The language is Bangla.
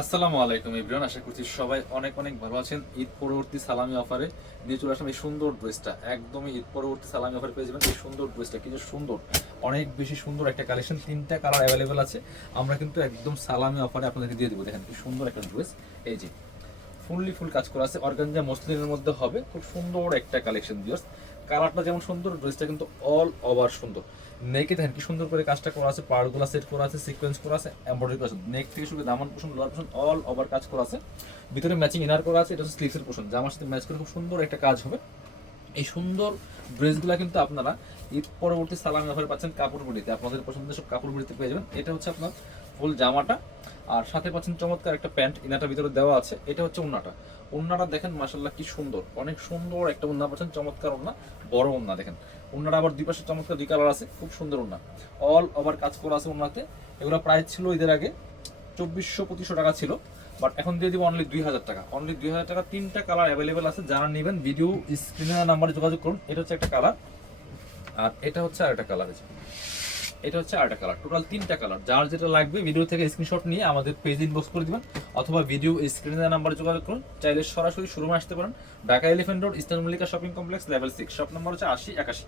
আসসালামু আলাইকুম এভরিওয়ান, আশা করছি সবাই অনেক অনেক ভালো আছেন। ঈদ পরবর্তী সালামি অফারে নিয়ে চলে আসলাম এই সুন্দর ড্রেসটা। একদমই ঈদ পরবর্তী সালামি অফারে পেয়ে যাবেন এই সুন্দর ড্রেসটা। কিন্তু সুন্দর, অনেক বেশি সুন্দর একটা কালেকশন, তিনটা কালার অ্যাভেলেবেল আছে। আমরা কিন্তু একদম সালামি অফারে আপনাদেরকে দিয়ে দেবো। দেখেন কি সুন্দর একটা ড্রেস, এই যে ফুল কাজ করা আছে, অর্গানজা মসলিনের মধ্যে হবে। খুব সুন্দর একটা কালেকশন দিওস। কালারটা যেমন সুন্দর, ড্রেসটা কিন্তু অল ওভার সুন্দর। নেকে দেখেন কি সুন্দর করে কাজটা করা আছে, পাড়গুলো সেট করা আছে, সিকোয়েন্স করা আছে, এমব্রয়ডারি করা আছে। নেক থেকে শুরু দামান পোষণ, লোয়ার পোষণ অল ওভার কাজ করা আছে। ভিতরে ম্যাচিং ইনার করা আছে, এটা হচ্ছে স্লিভসের পোষণ, জামার সাথে ম্যাচ করে খুব সুন্দর একটা কাজ হবে। এই সুন্দর ড্রেসগুলো কিন্তু আপনারা ঈদ পরবর্তী সালামি অফারে পাচ্ছেন কাপড় বুড়িতে। আপনাদের পছন্দের সব কাপড় বুড়িতে পেয়ে যাবেন। এটা হচ্ছে আপনার ফুল জামাটা, আর সাথে পাচ্ছেন চমৎকার একটা প্যান্ট, ইনাটা ভিতরে দেওয়া আছে। এটা হচ্ছে ওন্নাটা। ওন্নাটা দেখেন মাশাআল্লাহ কি সুন্দর, অনেক সুন্দর একটা ওন্না পাচ্ছেন, চমৎকার ওন্না, বড় ওন্না। দেখেন ওন্নাটা আবার দুই পাশে চমৎকার দুই কালার আছে, খুব সুন্দর ওন্না, অল ওভার কাজ করা আছে ওন্নাতে। এগুলো প্রাইস ছিল ঈদের আগে 2400-2500 টাকা ছিল, বাট এখন দিয়ে দিব অনলি 2000 টাকা। অনলি 2000 টাকা। তিনটা কালার অ্যাভেলেবেল আছে, যারা নেবেন ভিডিও স্ক্রিনের নাম্বারে যোগাযোগ করুন। এটা হচ্ছে একটা কালার, আর এটা হচ্ছে আরেকটা কালার আছে, এটা হচ্ছে আরেকটা কালার। টোটাল তিনটা কালার। যার যেটা লাগবে ভিডিও থেকে স্ক্রিনশট নিয়ে আমাদের পেজ ইনবক্স করে দিবেন, অথবা ভিডিও স্ক্রিনের নাম্বারে যোগাযোগ করুন। চাইলে সরাসরি শোরুমে আসতে পারেন। Dhaka elephant road, eastern Mallika shopping complex, level 6, shop number হচ্ছে 8081।